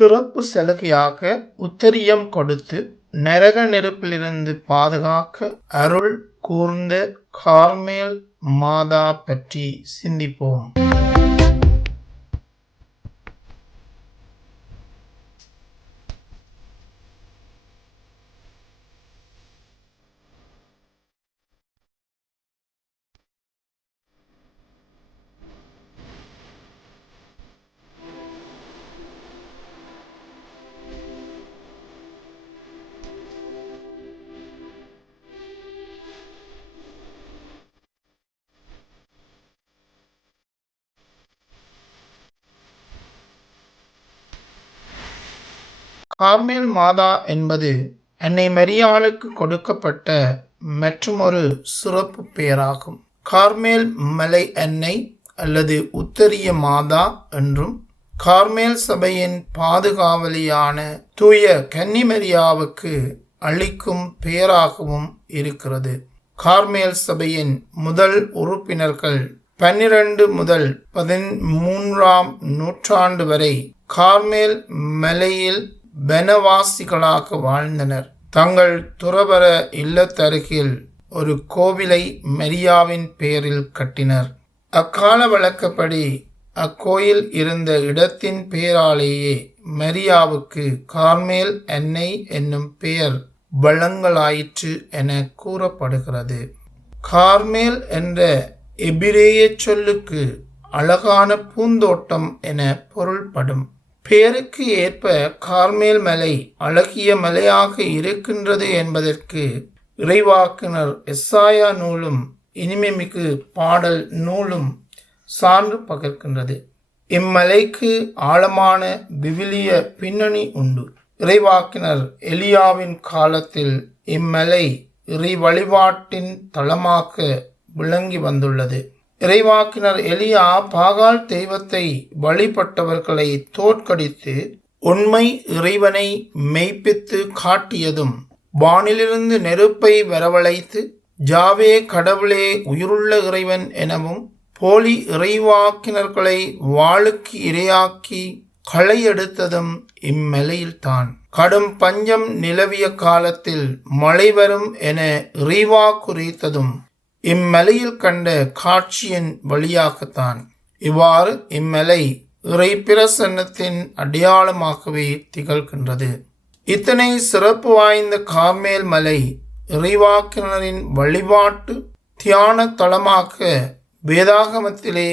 சிறப்பு சலுகையாக உத்தரியம் கொடுத்து நரக நெருப்பிலிருந்து பாதுகாக்க அருள் கூர்ந்த கார்மேல் மாதா பற்றி சிந்திப்போம். கார்மேல் மாதா என்பது அன்னை மரியாளுக்கு கொடுக்கப்பட்ட மற்றுமொரு சிறப்பு பெயராகும். கார்மேல் மலை அன்னை அல்லது உத்தரிய மாதா என்றும் கார்மேல் சபையின் பாதுகாவலியான தூய கன்னிமரியாவுக்கு அளிக்கும் பெயராகவும் இருக்கிறது. கார்மேல் சபையின் முதல் உறுப்பினர்கள் பன்னிரண்டு முதல் பதிமூன்றாம் நூற்றாண்டு வரை கார்மேல் மலையில் பெனவாசிகளாக வாழ்ந்தனர். தங்கள் துறவர இல்லத்தருகில் ஒரு கோவிலை மரியாவின் பெயரில் கட்டினர். அக்கால வழக்கப்படி அக்கோயில் இருந்த இடத்தின் பெயராலேயே மரியாவுக்கு கார்மேல் எண்ணெய் என்னும் பெயர் வழங்கலாயிற்று என கூறப்படுகிறது. கார்மேல் என்ற எபிரேய சொல்லுக்கு அழகான பூந்தோட்டம் என பொருள்படும். பெயருக்கு ஏற்ப கார்மேல் மலை அழகிய மலையாக இருக்கின்றது என்பதற்கு இறைவாக்குனர் எஸ்ஸாயா நூலும் இனிமைமிகு பாடல் நூலும் சான்று பகர்கின்றது இம்மலைக்கு ஆழமான விவிலிய பின்னணி உண்டு. இறைவாக்கினர் எலியாவின் காலத்தில் இம்மலை இறை வழிபாட்டின் தளமாக விளங்கி வந்துள்ளது. இறைவாக்கினர் எலியா பாகால் தெய்வத்தை வழிபட்டவர்களை தோற்கடித்து உண்மை இறைவனை மெய்ப்பித்து காட்டியதும் வானிலிருந்து நெருப்பை வரவழைத்து ஜாவே கடவுளே உயிருள்ள இறைவன் எனவும் போலி இறைவாக்கினர்களை வாளுக்கு இரையாக்கி களை எடுத்ததும் இம்மலையில்தான். கடும் பஞ்சம் நிலவிய காலத்தில் மழை வரும் என இறைவா குறித்ததும் இம்மலையில் கண்ட காட்சியின் வழியாகத்தான். இவ்வாறு இம்மலை இறை பிரசன்னத்தின் அடையாளமாகவே திகழ்கின்றது. இத்தனை சிறப்பு வாய்ந்த கார்மேல் மலை இறைவாக்கினரின் வழிபாட்டு தியான தளமாக வேதாகமத்திலே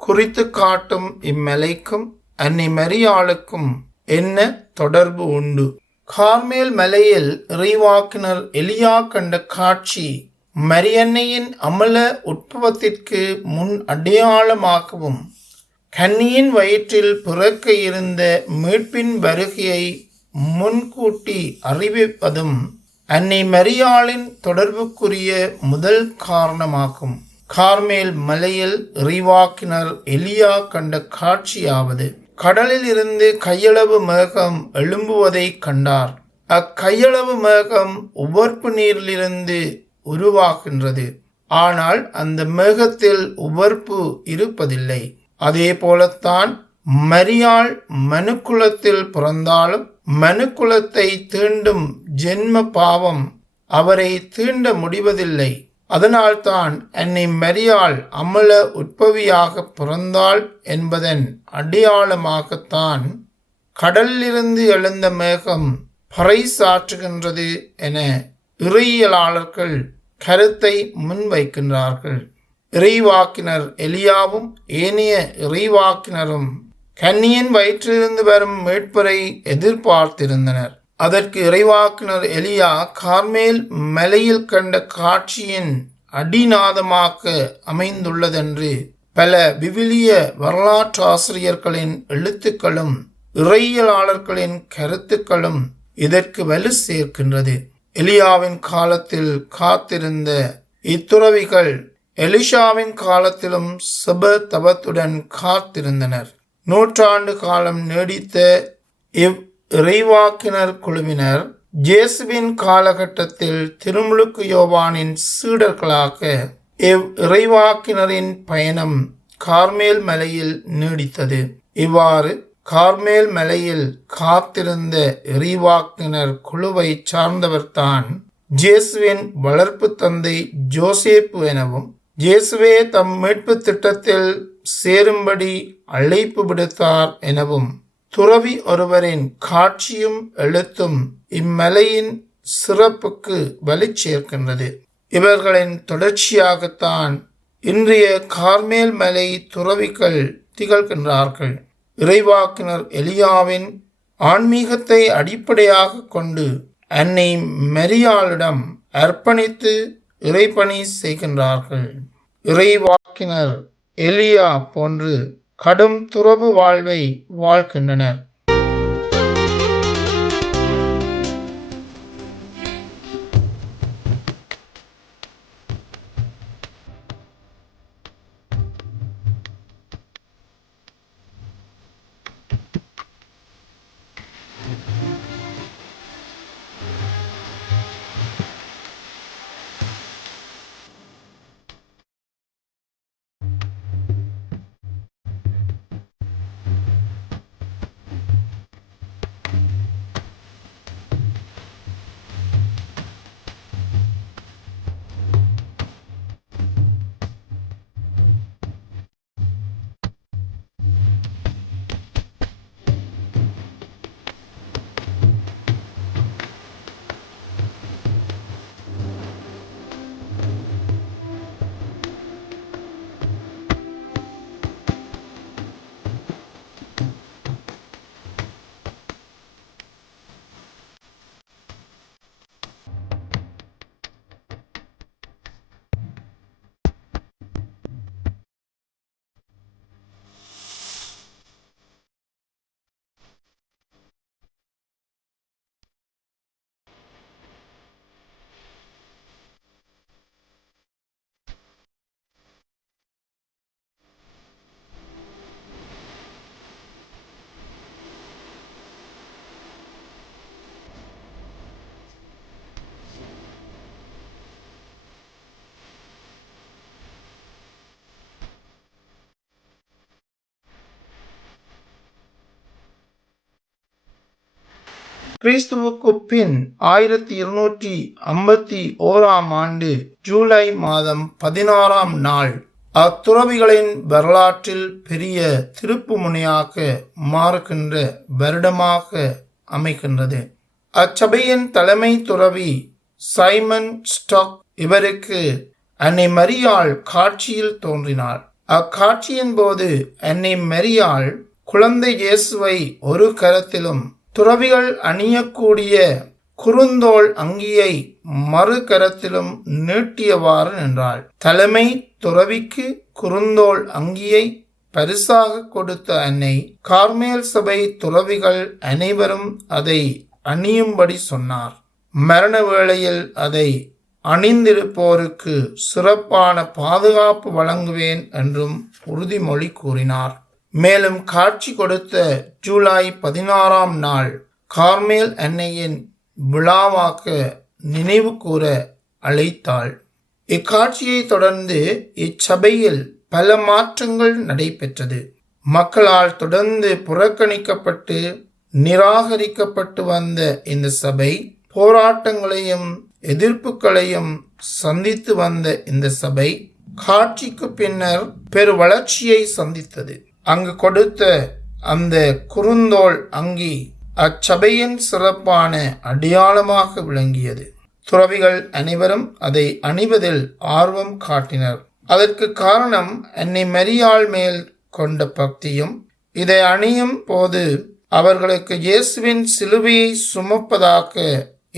குறித்து காட்டும் இம்மலைக்கும் அன்னை மரியாளுக்கும் என்ன தொடர்பு உண்டு? கார்மேல் மலையில் இறைவாக்கினர் எலியா கண்ட காட்சி மரியன்னையின் அமல உட்பவத்திற்கு முன் அடையாளமாகவும் கன்னியின் வயிற்றில் பிறக்க இருந்த மீட்பின் வருகையை முன்கூட்டி அறிவிப்பதும் அன்னை மரியாளின் தொடர்புக்குரிய முதல் காரணமாகும். கார்மேல் மலையில் இறைவாக்கினர் எலியா கண்ட காட்சியாவது கடலில் இருந்து கையளவு மேகம் எழும்புவதை கண்டார். அக்கையளவு மேகம் உவர்ப்பு நீரிலிருந்து உருவாகின்றது. ஆனால் அந்த மேகத்தில் உவர்ப்பு இருப்பதில்லை. அதே போலத்தான் மரியாள் மனுக்குலத்தில் பிறந்தாலும் மனுக்குலத்தை தீண்டும் ஜென்ம பாவம் அவரை தீண்ட முடிவதில்லை. அதனால்தான் என்னை மரியாள் அமல உட்பவியாக பிறந்தாள் என்பதன் அடையாளமாகத்தான் கடலிலிருந்து எழுந்த மேகம் பறைசாற்றுகின்றது என இறையியலாளர்கள் கருத்தை முன்வைக்கின்றார்கள். இறைவாக்கினர் எலியாவும் ஏனைய இறைவாக்கினரும் கன்னியின் வயிற்றிலிருந்து வரும் மீட்பரை எதிர்பார்த்திருந்தனர். அதற்கு இறைவாக்கினர் எலியா கார்மேல் மலையில் கண்ட காட்சியின் அடிநாதமாக அமைந்துள்ளதென்று பல விவிலிய வரலாற்று ஆசிரியர்களின் எழுத்துக்களும் இறையியலாளர்களின் கருத்துக்களும் இதற்கு வலு சேர்க்கின்றது. எலியாவின் காலத்தில் காத்திருந்த இத்துறவிகள் எலிஷாவின் காலத்திலும் சுப தபத்துடன் காத்திருந்தனர். நூற்றாண்டு காலம் நீடித்த இவ் இறைவாக்கினர் குழுவினர் ஜேசுவின் காலகட்டத்தில் திருமுழுக்கு யோவானின் சீடர்களாக இவ் இறைவாக்கினரின் பயணம் கார்மேல் மலையில் நீடித்தது. இவ்வாறு கார்மேல் மலையில் காத்திருந்த எரிவாக்கினர் குழுவை சார்ந்தவர்தான் ஜேசுவின் வளர்ப்பு தந்தை ஜோசேப்பு எனவும் ஜேசுவே தம் மீட்பு திட்டத்தில் சேரும்படி அழைப்பு விடுத்தார் எனவும் துறவி ஒருவரின் காட்சியும் எழுத்தும் இம்மலையின் சிறப்புக்கு வலி சேர்க்கின்றது. இவர்களின் தொடர்ச்சியாகத்தான் இன்றைய கார்மேல் மலை துறவிகள் திகழ்கின்றார்கள். இறைவாக்கினர் எலியாவின் ஆன்மீகத்தை அடிப்படையாக கொண்டு அன்னை மெரியாளிடம் அர்ப்பணித்து இறைப்பணி செய்கின்றார்கள். இறைவாக்கினர் எலியா போன்று கடும் துறவு வாழ்வை வாழ்கின்றனர். கிறிஸ்துவுக்கு பின் ஆயிரத்தி இருநூற்றி ஐம்பத்தி ஓராம் ஆண்டு ஜூலை மாதம் பதினாறாம் நாள் அத்துறவிகளின் வரலாற்றில் பெரிய திருப்பு முனையாக மாறுகின்ற வருடமாக அமைகின்றது. அச்சபையின் தலைமை துறவி சைமன் ஸ்டாக் இவருக்கு அன்னை மரியாள் காட்சியில் தோன்றினார். அக்காட்சியின் போது அன்னை மரியாள் குழந்தை இயேசுவை ஒரு கரத்திலும் துறவிகள் அணியக்கூடிய குறுந்தோல் அங்கியை மறு கரத்திலும் நீட்டியவாறு நின்றாள். தலைமை துறவிக்கு குறுந்தோல் அங்கியை பரிசாக கொடுத்த அன்னை கார்மேல் சபை துறவிகள் அனைவரும் அதை அணியும்படி சொன்னார். மரண வேளையில் அதை அணிந்திருப்போருக்கு சிறப்பான பாதுகாப்பு வழங்குவேன் என்றும் உறுதிமொழி கூறினார். மேலும் காட்சி கொடுத்த ஜூலை பதினாறாம் நாள் கார்மேல் அன்னையின் விழாவாக்க நினைவு கூற அழைத்தாள். இக்காட்சியை தொடர்ந்து இச்சபையில் பல மாற்றங்கள் நடைபெற்றது. மக்களால் தொடர்ந்து புறக்கணிக்கப்பட்டு நிராகரிக்கப்பட்டு வந்த இந்த சபை போராட்டங்களையும் எதிர்ப்புகளையும் சந்தித்து வந்த இந்த சபை காட்சிக்கு பின்னர் பெரு வளர்ச்சியை சந்தித்தது. அங்கு கொடுத்த அந்த குறுந்தோல் அங்கி அச்சபையின் சிறப்பான அடையாளமாக விளங்கியது. துறவிகள் அனைவரும் அதை அணிவதில் ஆர்வம் காட்டினர். அதற்கு காரணம் அன்னை மரியாள் மேல் கொண்ட பக்தியும் இதை அணியும் போது அவர்களுக்கு இயேசுவின் சிலுவையை சுமப்பதாக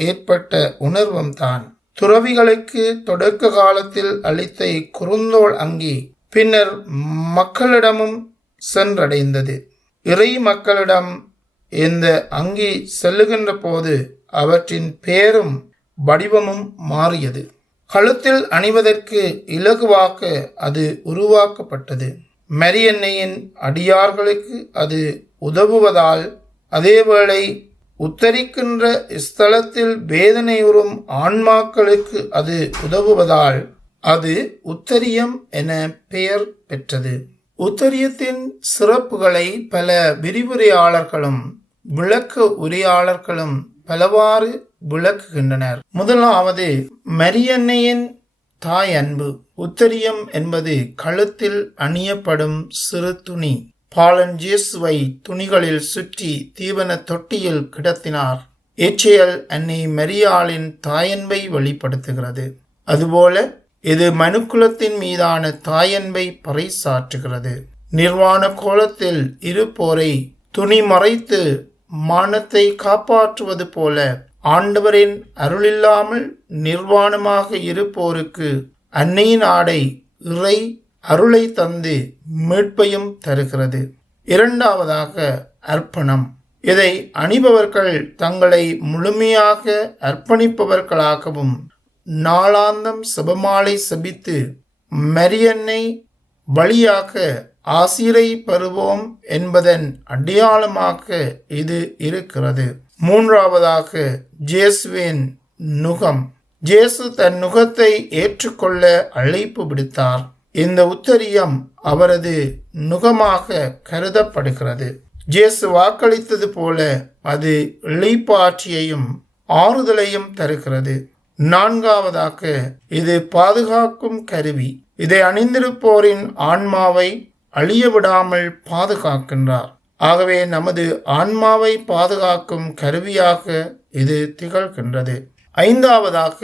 ஏற்பட்ட உணர்வும் தான். துறவிகளுக்கு தொடக்க காலத்தில் அளித்த இக்குறுந்தோள் அங்கி பின்னர் மக்களிடமும் சென்றடைந்தது. இறை மக்களிடம் இந்த அங்கி செல்லுகின்ற போது அவற்றின் பேரும் வடிவமும் மாறியது. கழுத்தில் அணிவதற்கு இலகுவாக்க அது உருவாக்கப்பட்டது. மரியன்னையின் அடியார்களுக்கு அது உதவுவதால் அதேவேளை உத்தரிக்கின்ற ஸ்தலத்தில் வேதனையுறும் ஆன்மாக்களுக்கு அது உதவுவதால் அது உத்தரியம் என பெயர் பெற்றது. உத்தரியத்தின் சிறப்புகளை பல விரிவுரையாளர்களும் விளக்க உரையாளர்களும் பலவாறு விளக்குகின்றனர். முதலாவது மரியன்னையின் தாய் அன்பு. உத்தரியம் என்பது கழுத்தில் அணியப்படும் சிறு துணி. பாலன் ஜேசுவை துணிகளில் சுற்றி தீவன தொட்டியில் கிடத்தினார். ஏச்சையல் அன்னை மரியாளின் தாயன்பை வெளிப்படுத்துகிறது. அதுபோல இது மனுக்குலத்தின் மீதான தாயன்பை பறைசாற்றுகிறது. நிர்வாண கோலத்தில் இருப்போரை துணி மறைத்து மானத்தை காப்பாற்றுவது போல ஆண்டவரின் அருளில்லாமல் நிர்வாணமாக இருப்போருக்கு அன்னையின் ஆடை இறை அருளை தந்து மீட்பையும் தருகிறது. இரண்டாவதாக அர்ப்பணம். இதை அணிபவர்கள் தங்களை முழுமையாக அர்ப்பணிப்பவர்களாகவும் நாளாந்தம் சபமாலை சபித்து மரியன்னை வழியாக ஆசிரை பருவோம் என்பதன் அடையாளமாக இது இருக்கிறது. மூன்றாவதாக ஜேசுவின் நுகம். ஜேசு தன் நுகத்தை ஏற்றுக்கொள்ள அழைப்பு விடுத்தார். இந்த உத்தரியம் அவரது நுகமாக கருதப்படுகிறது. ஜேசு வாக்களித்தது போல அது இழைப்பாட்சியையும் ஆறுதலையும் தருகிறது. நான்காவதாக இது பாதுகாக்கும் கருவி. இதை அணிந்திருப்போரின் ஆன்மாவை அழிய விடாமல் பாதுகாக்கின்றார். ஆகவே நமது ஆன்மாவை பாதுகாக்கும் கருவியாக இது திகழ்கின்றது. ஐந்தாவதாக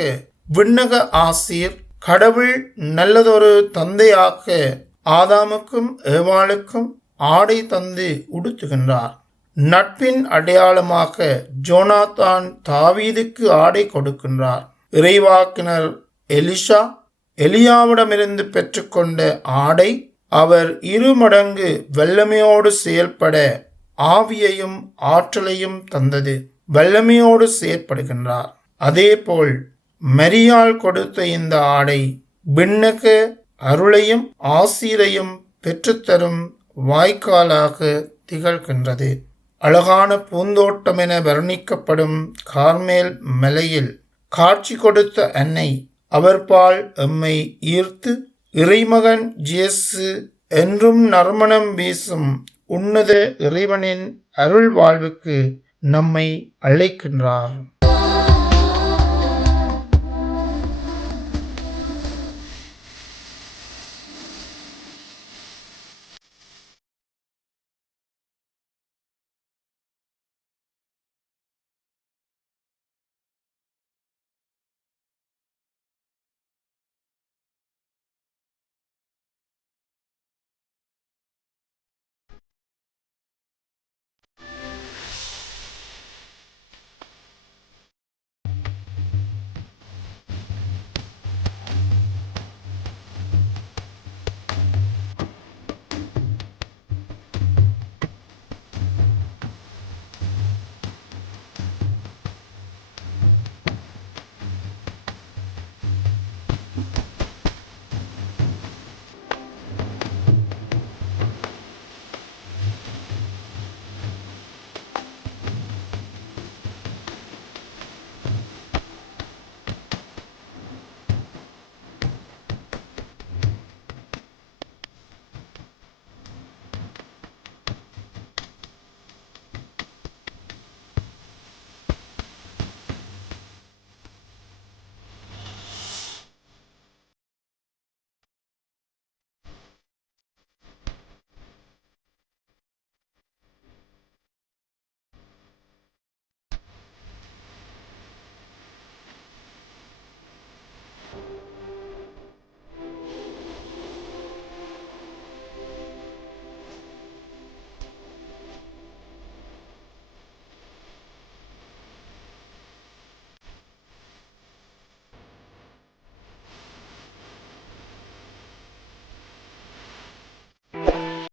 விண்ணக ஆசிர் கடவுள் நல்லதொரு தந்தையாக ஆதாமுக்கும் ஏவாளுக்கும் ஆடை தந்து உடுத்துகின்றார். நட்பின் அடையாளமாக ஜோனாத்தான் தாவீதுக்கு ஆடை கொடுக்கின்றார். இறைவாக்கினர் எலிஷா எலியாவிடமிருந்து பெற்றுக்கொண்ட ஆடை அவர் இரு மடங்கு வல்லமையோடு செயல்பட ஆவியையும் ஆற்றலையும் தந்தது. வல்லமையோடு செயற்படுகின்றார். அதேபோல் மரியால் கொடுத்த இந்த ஆடை விண்ணக அருளையும் ஆசீரையும் பெற்றுத்தரும் வாய்க்காலாக திகழ்கின்றது. அழகான பூந்தோட்டம் என வர்ணிக்கப்படும் கார்மேல் மலையில் காட்சி கொடுத்த அன்னை அவர்பால் எம்மை ஈர்த்து இறைமகன் ஜேசு என்றும் நறுமணம் வீசும் உன்னத இறைவனின் அருள் வாழ்வுக்கு நம்மை அழைக்கின்றார்.